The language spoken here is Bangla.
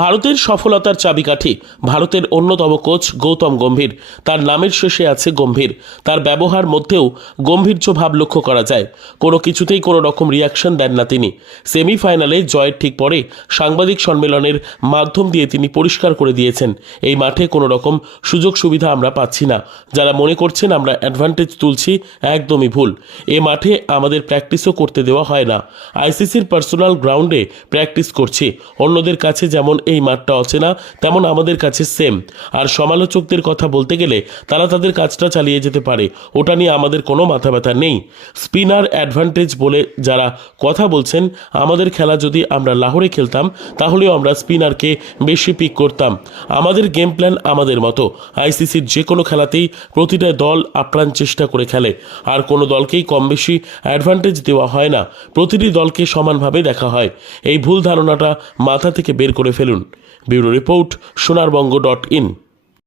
ভারতের সফলতার চাবিকাঠি ভারতের অন্যতম কোচ গৌতম গম্ভীর। তার নামের শেষে আছে গম্ভীর। তার ব্যবহার মধ্যেও গম্ভীর্য ভাব লক্ষ্য করা যায়। কোনো কিছুতেই কোনো রকম রিয়াকশন দেন না তিনি। সেমিফাইনালে জয়ের ঠিক পরে সাংবাদিক সম্মেলনের মাধ্যম দিয়ে তিনি পরিষ্কার করে দিয়েছেন, এই মাঠে কোনো রকম সুযোগ সুবিধা আমরা পাচ্ছি না। যারা মনে করছেন আমরা অ্যাডভান্টেজ তুলছি, একদমই ভুল। এ মাঠে আমাদের প্র্যাকটিসও করতে দেওয়া হয় না। আইসিসির পার্সোনাল গ্রাউন্ডে প্র্যাকটিস করছি। অন্যদের কাছে যেমন এই মাঠটা অচেনা, তেমন আমাদের কাছে সেম। আর সমালোচকদের কথা বলতে গেলে তারা তাদের কাজটা চালিয়ে যেতে পারে, ওটা নিয়ে আমাদের কোনো মাথা ব্যথা নেই। স্পিনার অ্যাডভান্টেজ বলে যারা কথা বলছেন, আমাদের খেলা যদি আমরা লাহোরে খেলতাম তাহলেও আমরা স্পিনারকে বেশি পিক করতাম। আমাদের গেম প্ল্যান আমাদের মতো। আইসিসির যে কোনো খেলাতেই প্রতিটা দল আপ্রাণ চেষ্টা করে খেলে, আর কোনো দলকেই কম বেশি অ্যাডভান্টেজ দেওয়া হয় না। প্রতিটি দলকে সমানভাবে দেখা হয়। এই ভুল ধারণাটা মাথা থেকে বের করে ফেলুন। Bureau report, সোনারবঙ্গ.in।